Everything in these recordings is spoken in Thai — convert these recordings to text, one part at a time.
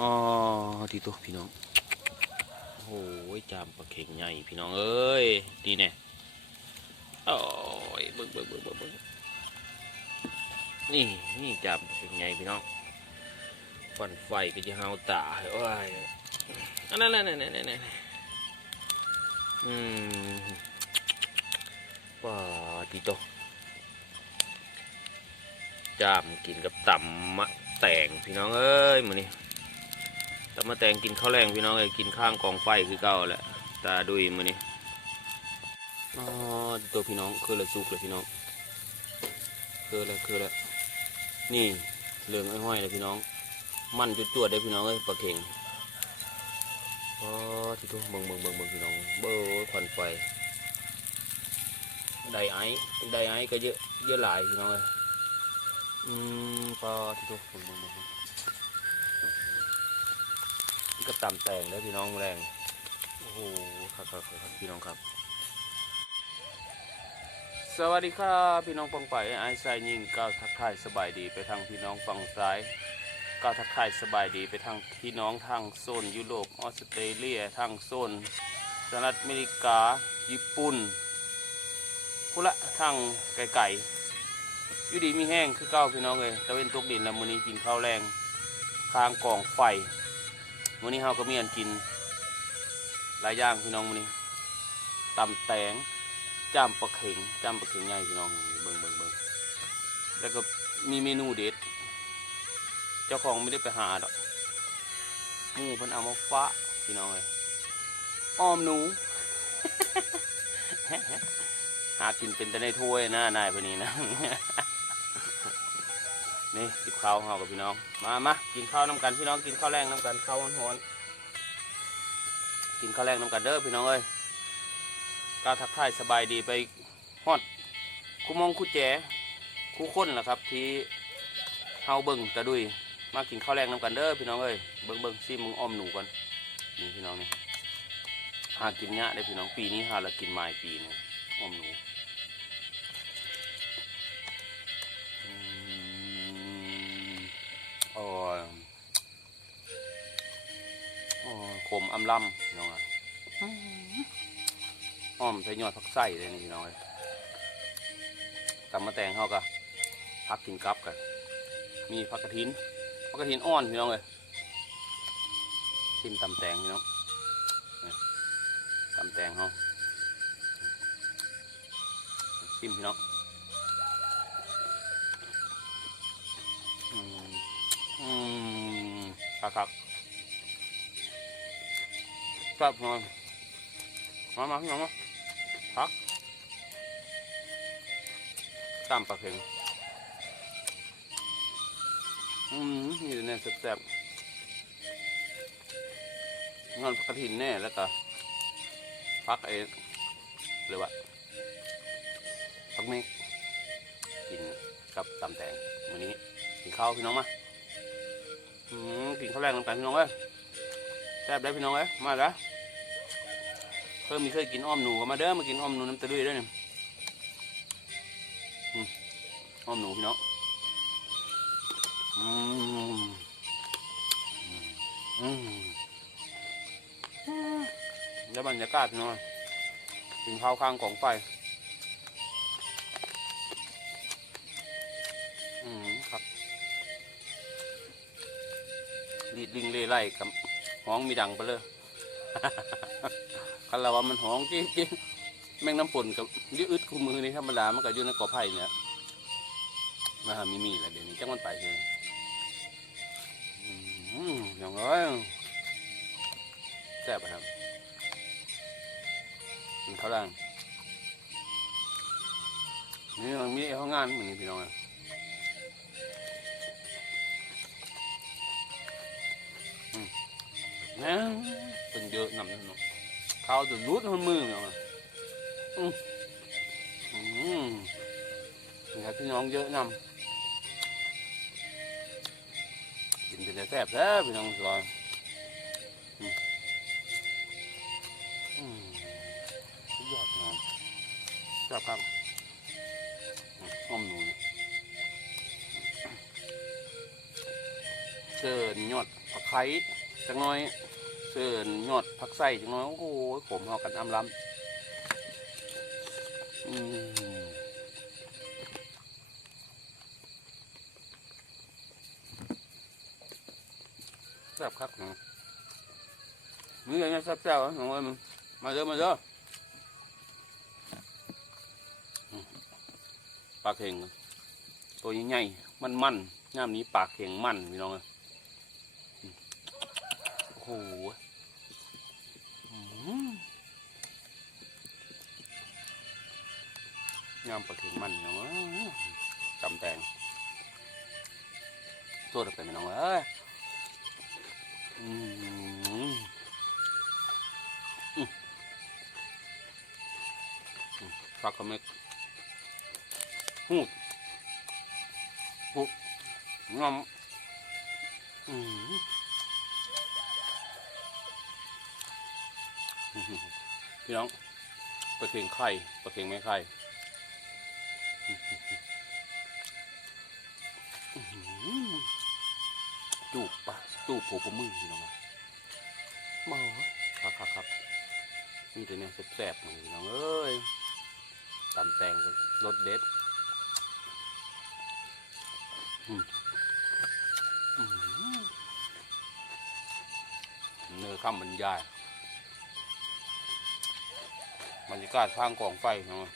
อ๋อที่ตัวพี่น้องโอ้ยจามปลาเข่งใหญ่พี่น้องเอ้ยดีแน่โอ้ยเบิ่งเบิ่งเบิ่งเบิ่งเบิ่งนี่นี่จามปลาเข่งใหญ่พี่น้องฟันไฟก็จะเฮาตาโอ้ยอันนั้นนั่นนั่นนั่นนั่นอืมว้าที่ตัวจามกินกับตำมะแตงพี่น้องเอ้ยมือนี้ ตำมาแตงกินข้าวแรงพี่น้องเอ้ยกินข้างกองไฟคือเก่าแหละตาดุยมือนี้อ๋อตัวพี่น้องคือละสุกเลยพี่น้องคือล้วคือล้วนี่เหลืองห้อยเลยพี่น้อง มันจุดจวดได้พี่น้องเอ้ยปลาเข่งอ๋อที่ตัวเบิ่งเบิ่งเบิ่งเบิ่งพี่น้องเบ้อควันไฟได้ไอ้ได้ไอ้ก็เยอะเยอะหลายพี่น้องเอ้ยอืมปลาที่ตัวเบิ่งเบิ่งเบิ่ง เบิ่งนี่ก็ตำแตงแล้วพี่น้องแรงโอ้โหครับครับครับพี่น้องครับ สวัสดีครับพี่น้องปังไปไอ้ไซยิงก้าวทักทายสบายดีไปทางพี่น้องฝั่งซ้ายก้าวทักทายสบายดีไปทางพี่น้องทางโซนยุโรปออสเตรเลียทางโซนสหรัฐอเมริกา ญี่ปุ่นพุละทางไกลๆอยู่ดีมีแห้งคือเก้าพี่น้องเลยตะเวนตกดินแล้วมือนี้กินข้าวแรงค้างกองไฟ วันนี้เฮาก็มีอันกินหลายอย่างพี่น้องวันนี้ตำแตงจ้ามปลาเข็งจ้ามปลาเข็งใหญ่พี่น้องเบิ่งเบิ่งเบิ่งแล้วก็มีเมนูเด็ด เจ้าของไม่ได้ไปหาดอกหมูพิ่นเอามาฟ้าพี่น้องเลยอ้อมหนู หากินเป็นแต่ในถ้วยนะนายพวกนี้นะ นี่กินข้าวเฮากับพี่น้อง มามากินข้าวน้ำกันพี่น้องกินข้าวแรงน้ำกันข้าวร้อนๆกินข้าวแรงน้ำกันเด้อพี่น้องเอ้ยก้าวทักทายสบายดีไปฮอดคู่มองคู่แจคู่คนล่ะครับ ที่เฮาเบิ่งตะดุยมากินข้าวแรงน้ำกันเด้อพี่น้องเอ้ยเบิ่งเบิ่งซิมึงอ้อมหนูก่อนนี่พี่น้องนี่หากินเนี้ยได้พี่น้องปีนี้หาละกินไม้ปีนึงอ้อมหนู ขมอำลำพี่น้องอะอ้อมใส่ยอดผักไส้เลยนี่พี่น้องเลยตำมะแตงเขากะพักกินกับกัน มีผักกระถินผักกระถินอ่อนพี่น้องเลยชิมตำแตงพี่น้องนี่ตำแตงเขาชิมพี่น้องอืมอืมครับ ครับมามามาพี่น้องมาพักตามปลาเข็งอืมนี่เนี่ยแซ่บๆงอนกระถินแน่แล้วก็พักเองหรือว่าพักเมฆกินกับตำแตงวันนี้กินข้าวพี่น้องมาอืมกินข้าวแรงน้ำกันพี่น้องเอ้ยแซ่บได้พี่น้องเอ้ยมาแล้ว เพิ่มมีเคยกินอ้อมหนูก็มาเด้อมากินอ้อมหนูน้ำตะลุยด้วยนี่อืมอ้อมหนูพี่น้องอืมอืมแล้วบรรยากาศพี่น้องกินข้าวข้างกองไฟอืมครับลีดลิงเล่ไล่กับห้องมีดังไปเลย คันเราว่ามันหองจริงจริงๆแมงน้ำฝนกับยืดอึดคู่มือนี่ธรรมดามันก็อยู่ในกอไผ่เนี่ยมาหามีมีแหละเดี๋ยวนี้จังมันไปเลยอืมอย่างไรแซ่บครับกินข้าวแรงนี่มันมีห้องงานเหมือนพี่น้องอะนะเป็นเยอะนำนั่นเนาะ ข้าวจะรูดหัวมือเนาะอืมอืมนี่ครับพี่น้องเยอะนำกินเป็นแซ่บแท้พี่น้องสอนอืมอืมสุดยอดพี่น้อบครับอ้อมหนูนี่แสิร์นยอดผักไข่จังน้อย เสิร์นยอดผักไส้จังน้อยโอ้โหผมเอากันอ้ำล้ำอืมแซ่บครับนะมีอะไรเนี่ยแซ่บอะน้องเอ้ยมึงมาเด้อมาเด้ออืมปลาเข่งตัวใหญ่ๆมันๆย่ามนี้ปลาเข่งมันพี่น้องอ้ยอืมโอ้โห ย่ามปลาเข่งมันพี่น้องเอ้ยจำแตงตัวเด็กไปพี่น้องเอ้ยฟักกะเม็ดหูดหุบงอมอืมพี่น้องปลาเค็งไข่ปลาเค็งไม่ไข่ จูบปะจูบโผล่มือพี่น้องเมาครับครับครับนี่ตัวเนี้ยแสบๆมือพี่น้องเอ้ยตำแตงก็รสเด็ดอืมอืมเนื้อข้ามบรรยายบรรยากาศข้างกองไฟเนาะ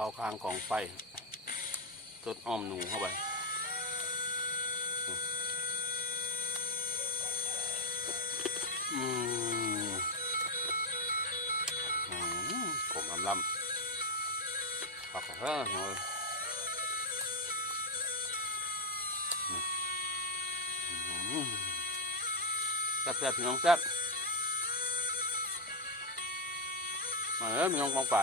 กินข้าข้างกองไฟจดอ้อมหนูเข้าไปอืมอืมผมลำลำปักเฮ้ยเลยแซ่บแซ่บพี่น้องแซ่บมาเอ้ยพี่น้องกองไป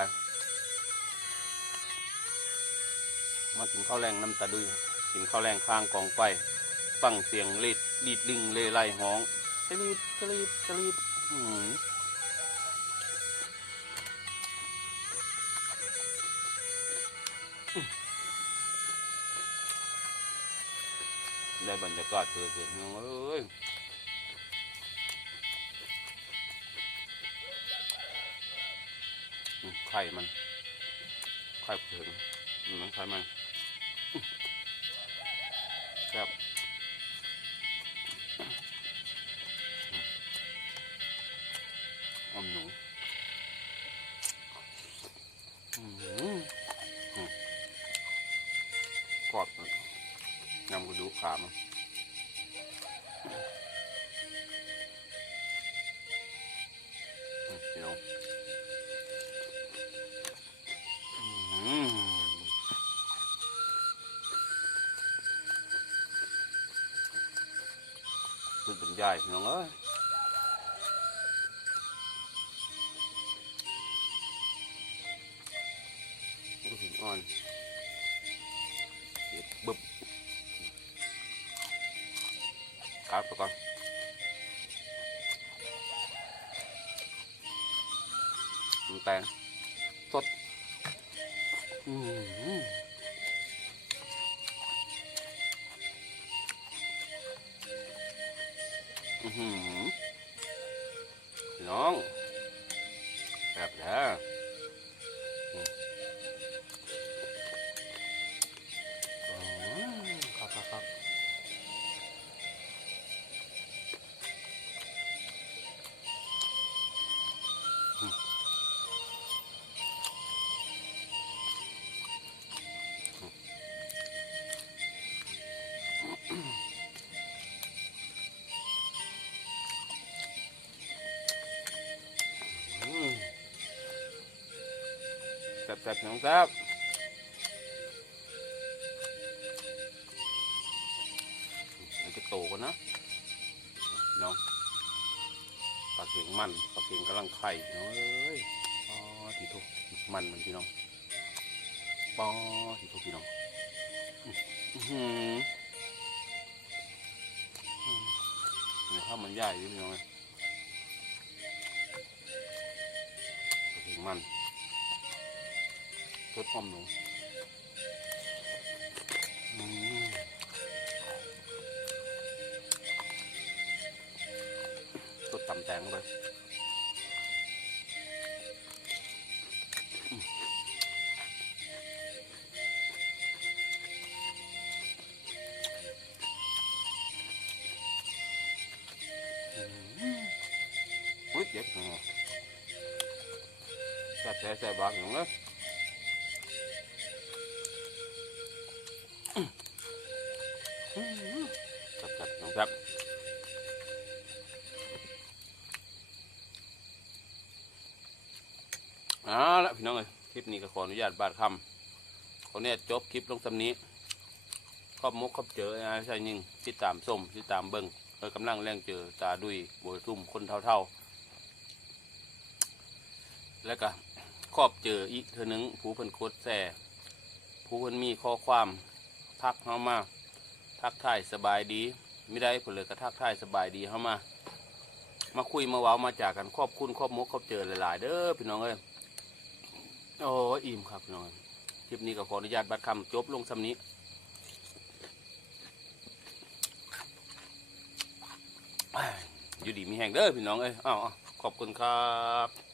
มาถึงข้าวแรงน้ำตาดุยกินข้าวแรงข้างกองไฟฟังเสียงเลีดลีดลิงเลไล่ห้องกรีดกรีดกรีดได้บรรยากาศเกิดขึ้นน้องเอ้ยไข่มันไข่เผือกอืมไข่มัน ครับ สุดบรรยายพี่น้องเอ้ยลูหินอ่อนเด็ดบึบกัดไปก่อนน้ำแตงสด อืม พี่น้องแบบเด้อ ซ่บๆน้องแซ่บมันจะโตกันนะน้องปลาเข็งมันปลาเข็งกำลังไข่น้องเอ้ยปอทีทุกมันมันพี่น้องปอทีทุกพี่น้องอื้อหืออืมเดี๋ยข้าวมันใหญ่ดิพี่น้องนะปลาเข็งมัน สดหอมหนูอืมสดตำแตงเข้าไปอืมอุ้ยเจ็บหัวแซ่บแซ่บแซ่บบักหนูเอ้ย ครับครับน้องครับเอาละพี่น้องเอ้ยคลิปนี้ก็ขออนุญาตบาดคำขอเนี่ยจบคลิปลงสำนี้ขอบมุกขอบเจอไอ้ใช่ยิงติดตามส้มติดตามเบิ้งเออกำลังแรงเจอตาดุยโบยซุ่มคนเท่าๆ แล้วก็ขอบเจออีกเธอหนึ่งผู้เพิ่นโคตรแส่ผู้เพิ่นมีข้อความทักเข้ามา ทักทายสบายดีไม่ได้ผลเลยก็ทักทายสบายดีเข้ามา มาคุยมาเว้ามาจากกันขอบคุณขอบมุกขอบเจอหลาย ๆ เด้อพี่น้องเอ้ยโอ้อิ่มครับพี่น้องคลิปนี้ก็ขออนุญาตบัดคำจบลงสำนี้อยู่ดีมีแห่งเด้อพี่น้องเอ้ยอ้าวขอบคุณครับ